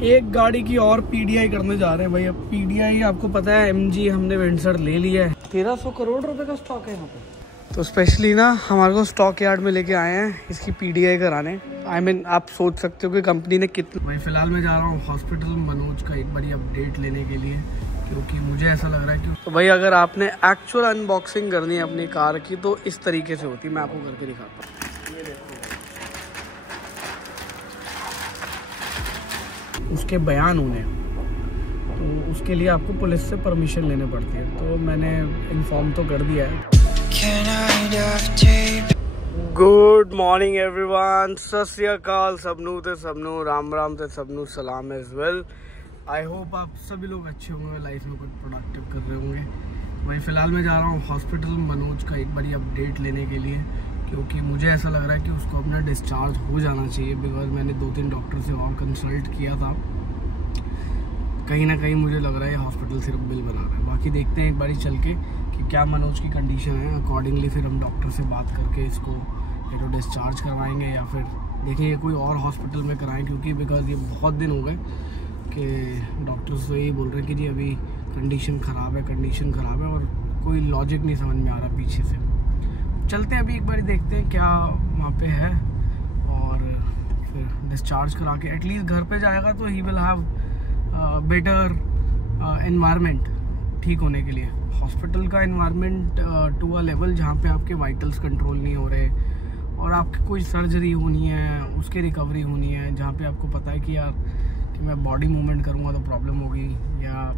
एक गाड़ी की और पीडीआई करने जा रहे हैं भाई। अब पीडीआई आपको पता है एमजी हमने विंडसर ले लिया है। 1300 करोड़ रुपए का स्टॉक है यहाँ पे। तो स्पेशली ना हमारे को स्टॉक यार्ड में लेके आए हैं इसकी पीडीआई कराने। I mean, आप सोच सकते हो कि कंपनी ने कितना। भाई फिलहाल मैं जा रहा हूँ हॉस्पिटल मनोज का एक बारी अपडेट लेने के लिए, क्योंकि मुझे ऐसा लग रहा है कि तो भाई अगर आपने एक्चुअल अनबॉक्सिंग करनी है अपनी कार की तो इस तरीके से होती है। मैं आपको करके दिखाता हूँ। ये देखो उसके बयान होने, तो उसके लिए आपको पुलिस से परमिशन लेने पड़ती है। तो मैंने इन्फॉर्म तो कर दिया है। गुड मॉर्निंग एवरीवन, सत श्री अकाल सबनू ते सबनू, राम राम ते सबनू सलाम एज वेल। आई होप आप सभी लोग अच्छे होंगे, लाइफ में कुछ प्रोडक्टिव कर रहे होंगे। भाई फिलहाल मैं जा रहा हूँ हॉस्पिटल मनोज का एक बारी अपडेट लेने के लिए, क्योंकि मुझे ऐसा लग रहा है कि उसको अपना डिस्चार्ज हो जाना चाहिए। बिकॉज मैंने 2-3 डॉक्टर से और कंसल्ट किया था, कहीं ना कहीं मुझे लग रहा है हॉस्पिटल सिर्फ बिल बना रहा है। बाकी देखते हैं एक बारी चल के कि क्या मनोज की कंडीशन है, अकॉर्डिंगली फिर हम डॉक्टर से बात करके इसको या तो डिस्चार्ज करवाएंगे या फिर देखेंगे कोई और हॉस्पिटल में कराएं। क्योंकि बिकॉज ये बहुत दिन हो गए कि डॉक्टर्स तो यही बोल रहे हैं कि जी अभी कंडीशन ख़राब है और कोई लॉजिक नहीं समझ में आ रहा पीछे से। चलते हैं अभी एक बार देखते हैं क्या वहाँ पे है, और फिर डिस्चार्ज करा के एटलीस्ट घर पे जाएगा तो he will have better environment ठीक होने के लिए। हॉस्पिटल का एनवायरनमेंट टू अ लेवल जहाँ पे आपके वाइटल्स कंट्रोल नहीं हो रहे और आपकी कोई सर्जरी होनी है, उसकी रिकवरी होनी है, जहाँ पे आपको पता है कि यार कि मैं बॉडी मूवमेंट करूँगा तो प्रॉब्लम होगी या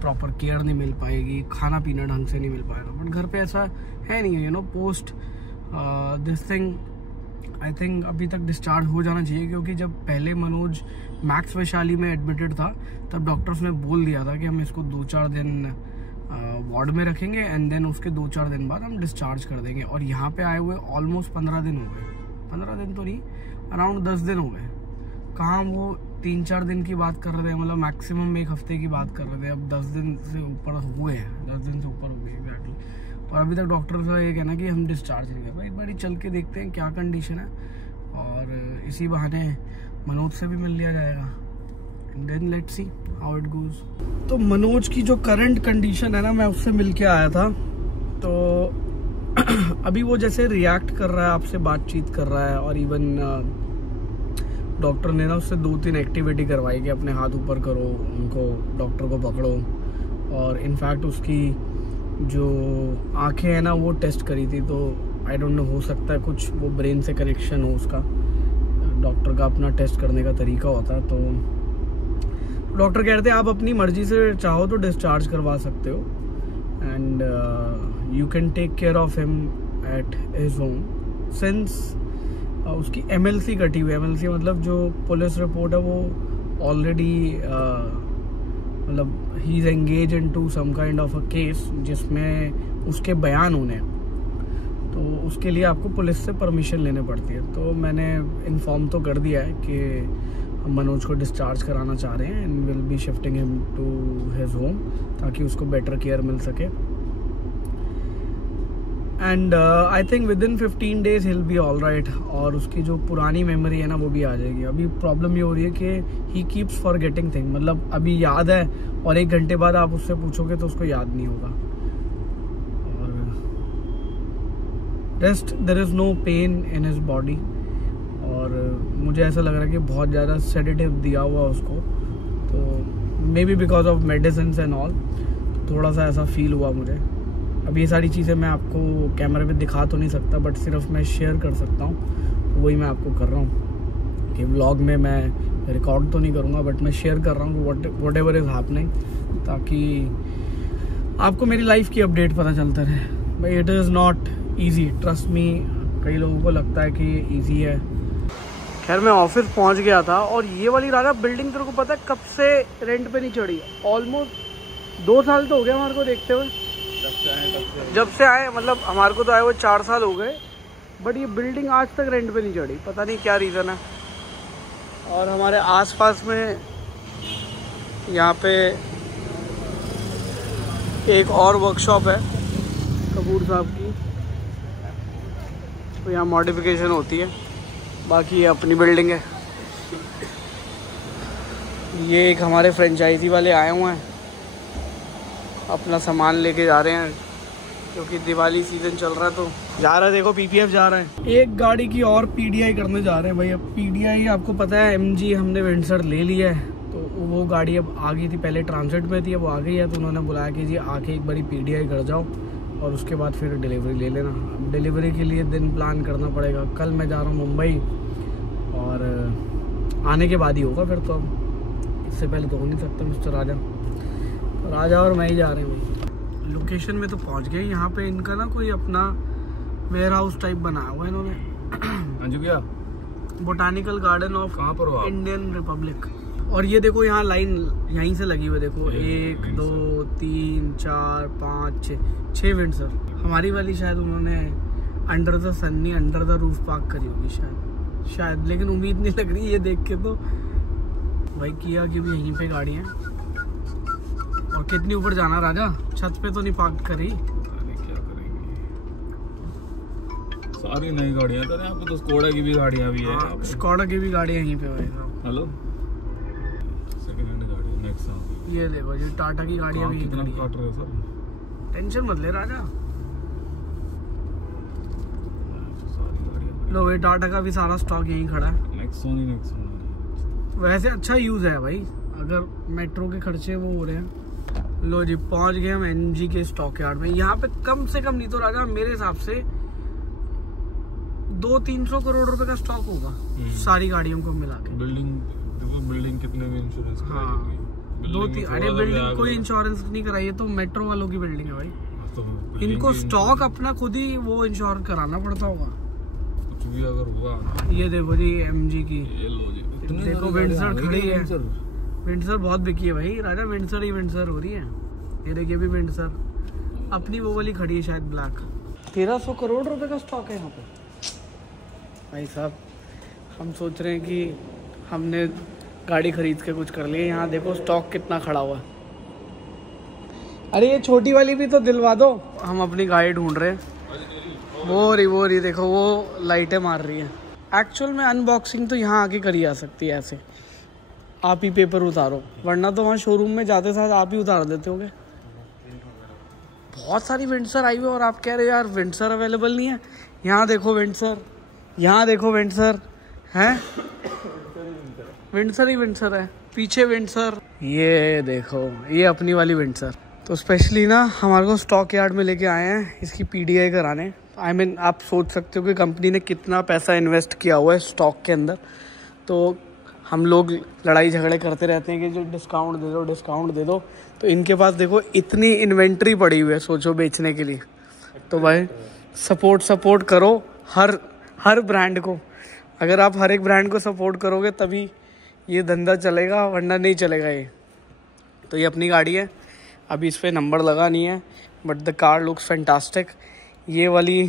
प्रॉपर केयर नहीं मिल पाएगी, खाना पीना ढंग से नहीं मिल पाएगा। बट घर पे ऐसा है नहीं, post this thing I think अभी तक डिस्चार्ज हो जाना चाहिए। क्योंकि जब पहले मनोज मैक्स वैशाली में एडमिटेड था तब डॉक्टर्स ने बोल दिया था कि हम इसको 2-4 दिन वार्ड में रखेंगे एंड देन उसके 2-4 दिन बाद हम डिस्चार्ज कर देंगे। और यहाँ पे आए हुए ऑलमोस्ट 15 दिन हो गए, 15 दिन तो नहीं, अराउंड 10 दिन हो गए। कहाँ वो 3-4 दिन की बात कर रहे थे, मतलब मैक्सिमम 1 हफ्ते की बात कर रहे थे, अब 10 दिन से ऊपर हुए हैं, 10 दिन से ऊपर हो गए एग्जैक्टली। और अभी तक डॉक्टर का ये कहना कि हम डिस्चार्ज नहीं कर पाए। एक बार चल के देखते हैं क्या कंडीशन है, और इसी बहाने मनोज से भी मिल लिया जाएगा and then let's see how it goes. तो मनोज की जो करंट कंडीशन है ना, मैं उससे मिल के आया था, तो अभी वो जैसे रिएक्ट कर रहा है, आपसे बातचीत कर रहा है, और इवन डॉक्टर ने ना उससे 2-3 एक्टिविटी करवाई कि अपने हाथ ऊपर करो, उनको डॉक्टर को पकड़ो, और इनफैक्ट उसकी जो आंखें हैं ना वो टेस्ट करी थी। तो आई डोंट नो, हो सकता है कुछ वो ब्रेन से कनेक्शन हो उसका। डॉक्टर का अपना टेस्ट करने का तरीका होता है। तो डॉक्टर कह रहे थे आप अपनी मर्जी से चाहो तो डिस्चार्ज करवा सकते हो and you can take care of him at his home since उसकी MLC कटी हुई है। MLC मतलब जो पुलिस रिपोर्ट है वो ऑलरेडी मतलब he is engage in to some kind of a case जिसमें उसके बयान होने हैं, तो उसके लिए आपको पुलिस से परमिशन लेने पड़ती है। तो मैंने इन्फॉर्म तो कर दिया है कि हम मनोज को डिस्चार्ज कराना चाह रहे हैं and will be shifting him to his home ताकि उसको बेटर केयर मिल सके। And I think within 15 days he'll be all right, और उसकी जो पुरानी मेमोरी है ना वो भी आ जाएगी। अभी प्रॉब्लम ये हो रही है कि ही कीप्स फॉरगेटिंग थिंग, मतलब अभी याद है और 1 घंटे बाद आप उससे पूछोगे तो उसको याद नहीं होगा। और rest there is no pain in his body, और मुझे ऐसा लग रहा है कि बहुत ज़्यादा सेडेटिव दिया हुआ उसको, तो may be because of medicine and all थोड़ा सा ऐसा फील हुआ मुझे। अब ये सारी चीज़ें मैं आपको कैमरे पे दिखा तो नहीं सकता, बट सिर्फ मैं शेयर कर सकता हूँ, वही मैं आपको कर रहा हूँ कि व्लॉग में मैं रिकॉर्ड तो नहीं करूँगा, बट मैं शेयर कर रहा हूँ वट एवर इज़ हैपनिंग, ताकि आपको मेरी लाइफ की अपडेट पता चलता रहे। भाई it is not easy, trust me. कई लोगों को लगता है कि ये ईजी है। खैर मैं ऑफिस पहुँच गया था, और ये वाली राजा बिल्डिंग तेरे को पता है कब से रेंट पे नहीं चढ़ी? ऑलमोस्ट 2 साल तो हो गया हमारे को देखते हुए, जब से आए, मतलब हमारे को तो आए हुए 4 साल हो गए, बट ये बिल्डिंग आज तक रेंट पे नहीं चढ़ी, पता नहीं क्या रीज़न है। और हमारे आसपास में यहाँ पे एक और वर्कशॉप है कपूर साहब की, तो यहाँ मॉडिफिकेशन होती है। बाकी ये अपनी बिल्डिंग है। ये एक हमारे फ्रेंचाइजी वाले आए हुए हैं, अपना सामान लेके जा रहे हैं क्योंकि दिवाली सीज़न चल रहा है। तो जा रहा है, देखो पीपीएफ जा रहा है। एक गाड़ी की और पीडीआई करने जा रहे हैं भाई। अब पीडीआई आपको पता है एमजी हमने विंडसर ले लिया है, तो वो गाड़ी अब आ गई थी, पहले ट्रांजिट में थी, अब आ गई है। तो उन्होंने बुलाया कि जी आके एक बारी पीडीआई कर जाओ और उसके बाद फिर डिलीवरी ले लेना। अब डिलीवरी के लिए दिन प्लान करना पड़ेगा। कल मैं जा रहा हूँ मुंबई और आने के बाद ही होगा फिर। तो अब इससे पहले तो हो नहीं सकता मिस्टर राजा। तो राजा और मैं ही जा रहे हैं भाई। लोकेशन में तो पहुंच गए। यहाँ पे इनका ना कोई अपना वेयर हाउस टाइप बनाया हुआ है इन्होंने। क्या बोटानिकल गार्डन ऑफ कहाँ पर हो इंडियन रिपब्लिक। और ये देखो यहाँ लाइन यहीं से लगी हुई, देखो 1 2 3 4 5 6 विंडसर। हमारी वाली शायद उन्होंने अंडर द सन नहीं अंडर द रूफ पार्क करी होगी शायद, लेकिन उम्मीद नहीं लग रही ये देख के। तो भाई किया कि भी यहीं पे गाड़ी है। और कितनी ऊपर जाना राजा, छत पे तो नहीं पार्क करी। क्या करेंगे, सारी नई गाड़ियां तो यहाँ पे, तो स्कोडा की भी गाड़ियां भी है। स्कोडा की भी गाड़ियां यहीं पे भाई साहब। हेलो, सेकंड हैंड गाड़ी नेक्सा। ये देखो जी टाटा की गाड़ियां भी कितना काट रहे हो सर, टेंशन मत ले राजा। सारी गाड़ियां लो भाई टाटा का भी सारा स्टॉक यहीं खड़ा है। नेक्सॉन। वैसे अच्छा यूज है भाई, अगर मेट्रो के खर्चे वो हो रहे हैं। लो जी पहुंच गए हम एनजी के स्टॉक यार्ड में। यहाँ पे कम से कम नहीं तो राजा मेरे हिसाब से 200-300 करोड़ रुपए का स्टॉक होगा सारी गाड़ियों को मिला के। बिल्डिंग कितने में इंश्योरेंस? हाँ 2-3। अरे बिल्डिंग कोई इंश्योरेंस नहीं कराई है, तो मेट्रो वालों की बिल्डिंग है भाई। तो इनको स्टॉक अपना खुद ही वो इंश्योर कराना पड़ता होगा कुछ भी अगर हुआ। ये देखो जी एमजी की, ये लो जी, देखो विंडसर खड़ी है। विंडसर बहुत बिकी है भाई राजा, विंडसर ही विंडसर हो रही है। ये देखिए भी विंडसर अपनी वो वाली खड़ी है शायद ब्लैक। 1300 करोड़ रुपए का स्टॉक है यहाँ पे भाई साहब। हम सोच रहे हैं कि हमने गाड़ी खरीद के कुछ कर लिया। यहाँ देखो स्टॉक कितना खड़ा हुआ है। अरे ये छोटी वाली भी तो दिलवा दो। हम अपनी गाड़ी ढूंढ रहे हैं। वो रही देखो, वो लाइटें मार रही है। एक्चुअल में अनबॉक्सिंग तो यहाँ आके करी जा सकती है ऐसे, आप ही पेपर उतारो, वरना तो वहाँ शोरूम में जाते साथ आप ही उतार देते होगे। बहुत सारी विंडसर आई हुई और आप कह रहे हो यार विंडसर अवेलेबल नहीं है। यहाँ देखो विंडसर, यहाँ देखो विंडसर है, विंडसर ही विंडसर है, पीछे विंडसर। ये देखो ये अपनी वाली विंडसर। तो स्पेशली ना हमारे को स्टॉक यार्ड में लेके आए हैं इसकी पीडीआई कराने। आई मीन आप सोच सकते हो कि कंपनी ने कितना पैसा इन्वेस्ट किया हुआ है स्टॉक के अंदर। तो हम लोग लड़ाई झगड़े करते रहते हैं कि जो डिस्काउंट दे दो। तो इनके पास देखो इतनी इन्वेंट्री पड़ी हुई है, सोचो बेचने के लिए। तो भाई सपोर्ट करो हर ब्रांड को। अगर आप हर एक ब्रांड को सपोर्ट करोगे तभी ये धंधा चलेगा, वरना नहीं चलेगा ये। तो ये अपनी गाड़ी है, अभी इस पर नंबर लगा नहीं है, but the car looks fantastic. ये वाली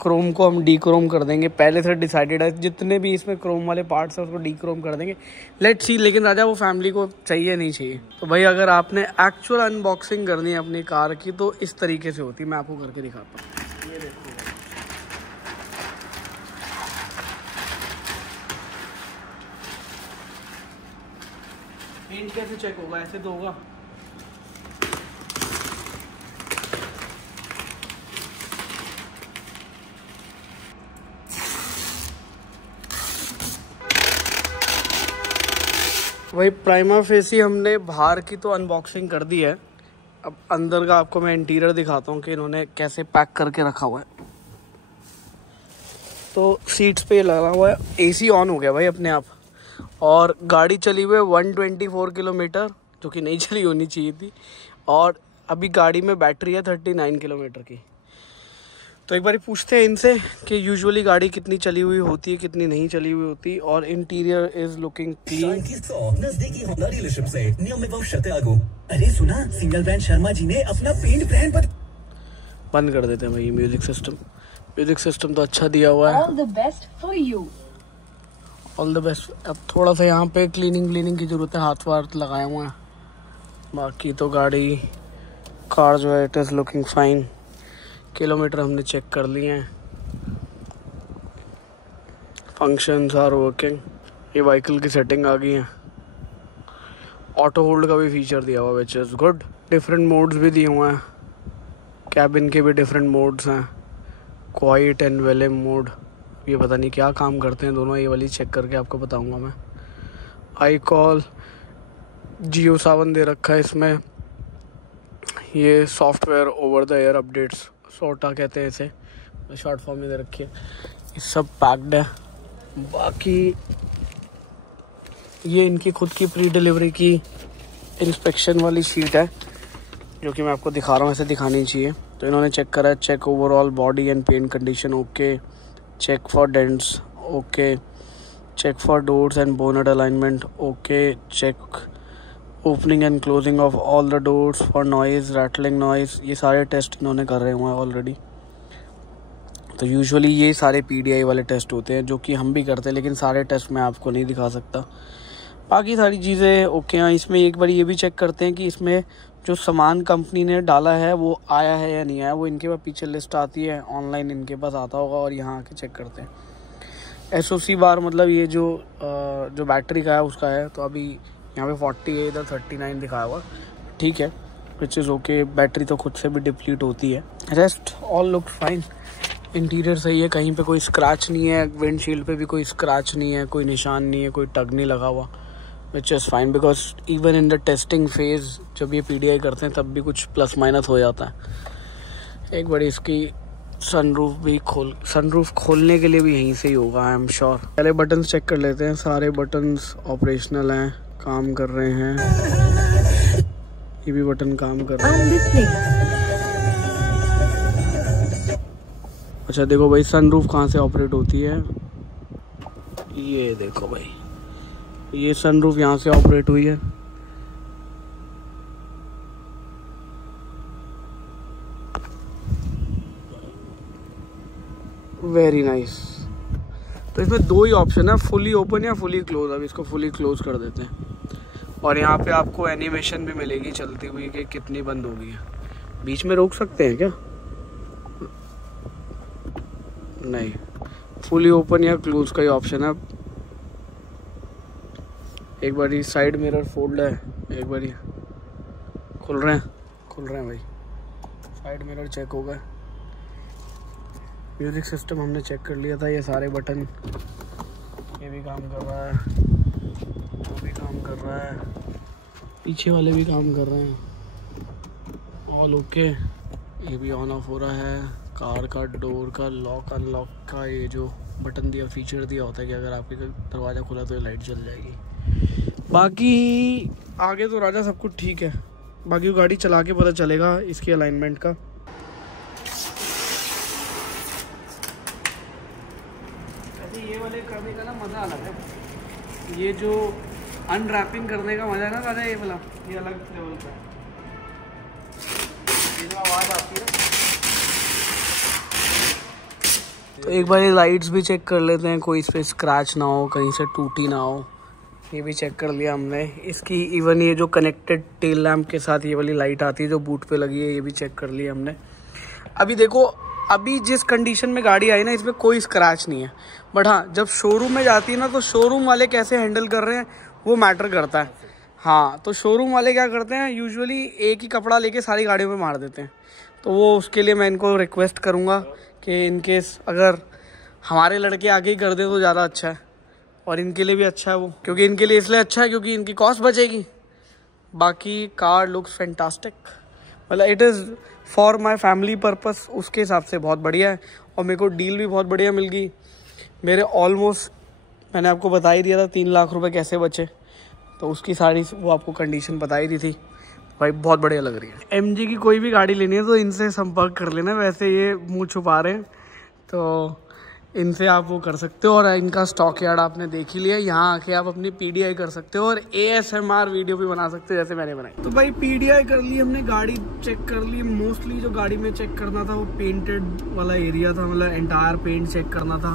क्रोम को हम डी क्रोम कर देंगे, पहले से डिसाइडेड है। जितने भी इसमें क्रोम वाले पार्ट्स हैं उसको डी क्रोम कर देंगे। Let's see. लेकिन राजा वो फैमिली को चाहिए नहीं चाहिए। तो भाई अगर आपने एक्चुअल अनबॉक्सिंग करनी है अपनी कार की तो इस तरीके से होती है। मैं आपको करके दिखाता हूँ। ये देखो पेंट कैसे चेक होगा, ऐसे तो होगा। वही प्राइमा फेसी हमने बाहर की तो अनबॉक्सिंग कर दी है। अब अंदर का आपको मैं इंटीरियर दिखाता हूँ कि इन्होंने कैसे पैक करके रखा हुआ है। तो सीट्स पे लगा हुआ है, एसी ऑन हो गया भाई अपने आप। और गाड़ी चली हुई है 124 किलोमीटर, जो कि नहीं चली होनी चाहिए थी। और अभी गाड़ी में बैटरी है 39 किलोमीटर की। तो एक बार पूछते हैं इनसे कि यूजुअली गाड़ी कितनी चली हुई होती है, कितनी नहीं चली हुई होती। और इंटीरियर इज लुकिंग क्लीन। नजदीकी होंडा डीलरशिप से नियम शर्तें। अरे सुना, सिंगल ब्रांड शर्मा जी ने अपना पेंट ब्रांड बंद कर देते हैं भाई। म्यूजिक सिस्टम तो अच्छा दिया हुआ है। All the best for you. All the best. अब थोड़ा सा यहाँ पे क्लीनिंग की जरूरत है, हाथ लगाए हुए हैं। बाकी तो कार जो है it is looking fine. Kilometer हमने चेक कर लिए हैं। Functions are working. ये व्हीकल की सेटिंग आ गई है। ऑटो होल्ड का भी फीचर दिया हुआ which is good. Different modes भी दिए हुए हैं, कैबिन के भी डिफरेंट मोड्स हैं, क्वाइट एंड वेलम मोड। ये पता नहीं क्या काम करते हैं दोनों, ये वाली चेक करके आपको बताऊंगा मैं। आई कॉल जियो सावन दे रखा है इसमें। ये software over the air updates, सोटा कहते हैं इसे, शॉर्ट फॉर्म में दे रखी है। ये सब पैक्ड है। बाकी ये इनकी खुद की प्री डिलीवरी की इंस्पेक्शन वाली शीट है जो कि मैं आपको दिखा रहा हूँ, ऐसे दिखानी चाहिए। तो इन्होंने चेक करा है, check overall body and paint condition okay, check for dents okay, check for doors and bonnet alignment okay, check opening and closing of all the doors for noise, rattling noise. ये सारे test इन्होंने कर रहे हुए हैं already. तो usually ये सारे PDI वाले टेस्ट होते हैं जो कि हम भी करते हैं, लेकिन सारे टेस्ट मैं आपको नहीं दिखा सकता। बाकी सारी चीज़ें ओके हैं। इसमें एक बार ये भी चेक करते हैं कि इसमें जो सामान कंपनी ने डाला है वो आया है या नहीं आया। वो इनके पास पीछे लिस्ट आती है, ऑनलाइन इनके पास आता होगा और यहाँ आके चेक करते हैं। SOC बार मतलब ये जो बैटरी का है उसका है। तो अभी यहाँ पे 40 है, इधर 39 दिखाया हुआ, ठीक है, विच इज़ ओके। बैटरी तो खुद से भी डिप्लीट होती है। Rest all look fine. Interior सही है, कहीं पे कोई स्क्रैच नहीं है, विंडशील्ड पे भी कोई स्क्रैच नहीं है, कोई निशान नहीं है, कोई टग नहीं लगा हुआ, which is fine. Because even in the testing phase जब ये PDI करते हैं तब भी कुछ प्लस माइनस हो जाता है। एक बार इसकी सनरूफ खोलने के लिए भी यहीं से ही होगा, आई एम श्योर। पहले बटन्स चेक कर लेते हैं। सारे बटन्स ऑपरेशनल हैं, काम कर रहे हैं। ये भी बटन काम कर रहे हैं। अच्छा देखो भाई, सनरूफ कहाँ से ऑपरेट होती है, ये देखो भाई, ये सनरूफ यहाँ से ऑपरेट हुई है। Very nice. तो इसमें दो ही ऑप्शन है, फुली ओपन या फुली क्लोज। अब इसको फुली क्लोज कर देते हैं और यहाँ पे आपको एनिमेशन भी मिलेगी चलती हुई कि कितनी बंद हो गई है। बीच में रोक सकते हैं क्या? नहीं, फुली ओपन या क्लोज का ही ऑप्शन है। एक बार ये साइड मिरर फोल्ड है, एक बार ये खुल रहे हैं भाई। साइड मिरर चेक हो गए। म्यूजिक सिस्टम हमने चेक कर लिया था। ये सारे बटन, ये भी काम कर रहा है, वो भी काम कर रहा है, पीछे वाले भी काम कर रहे हैं, ऑल ओके। ये भी ऑन ऑफ हो रहा है। कार का डोर का लॉक अनलॉक का ये जो बटन दिया, फीचर दिया होता है कि अगर आपके दरवाज़ा खुला तो ये लाइट जल जाएगी। बाकी आगे तो राजा सब कुछ ठीक है। बाकी गाड़ी चला के पता चलेगा इसकी अलाइनमेंट का। ऐसे ये वाले करने का ना मज़ा अलग है। ये जो अनरैपिंग करने का मज़ा है ना राजा, ये वाला ये अलग लेवल का है। ये जो आवाज़ आती है। तो एक बार ये लाइट्स भी चेक कर लेते हैं, कोई इस पर स्क्रैच ना हो, कहीं से टूटी ना हो। ये भी चेक कर लिया हमने। इसकी इवन ये जो कनेक्टेड टेल लैम्प के साथ ये वाली लाइट आती है जो बूट पे लगी है, ये भी चेक कर लिया हमने। अभी देखो, अभी जिस कंडीशन में गाड़ी आई ना, इसमें कोई स्क्रैच नहीं है। बट हाँ, जब शोरूम में जाती है ना, तो शोरूम वाले कैसे हैंडल कर रहे हैं वो मैटर करता है। हाँ, तो शोरूम वाले क्या करते हैं, यूजुअली एक ही कपड़ा लेके सारी गाड़ियों पे मार देते हैं। तो वो उसके लिए मैं इनको रिक्वेस्ट करूँगा कि इनकेस अगर हमारे लड़के आगे ही कर दे तो ज़्यादा अच्छा है, और इनके लिए भी अच्छा है वो, क्योंकि इनके लिए इसलिए अच्छा है क्योंकि इनकी कॉस्ट बचेगी। बाकी कार लुक्स फैंटास्टिक, मतलब it is for my family purpose, उसके हिसाब से बहुत बढ़िया है। और मेरे को डील भी बहुत बढ़िया मिल गई। मेरे ऑलमोस्ट, मैंने आपको बता ही दिया था 3 लाख रुपए कैसे बचे, तो उसकी सारी वो आपको कंडीशन बता ही दी थी भाई, बहुत बढ़िया लग रही है। MG की कोई भी गाड़ी लेनी है तो इनसे संपर्क कर लेना। वैसे ये मुंह छुपा रहे हैं तो इनसे आप वो कर सकते हो। और इनका स्टॉक यार्ड आपने देख ही लिया, यहाँ आके आप अपनी PDI कर सकते हो और ASMR वीडियो भी बना सकते हो जैसे मैंने बनाई। तो भाई PDI कर ली हमने, गाड़ी चेक कर ली। मोस्टली जो गाड़ी में चेक करना था वो पेंटेड वाला एरिया था, मतलब एंटायर पेंट चेक करना था।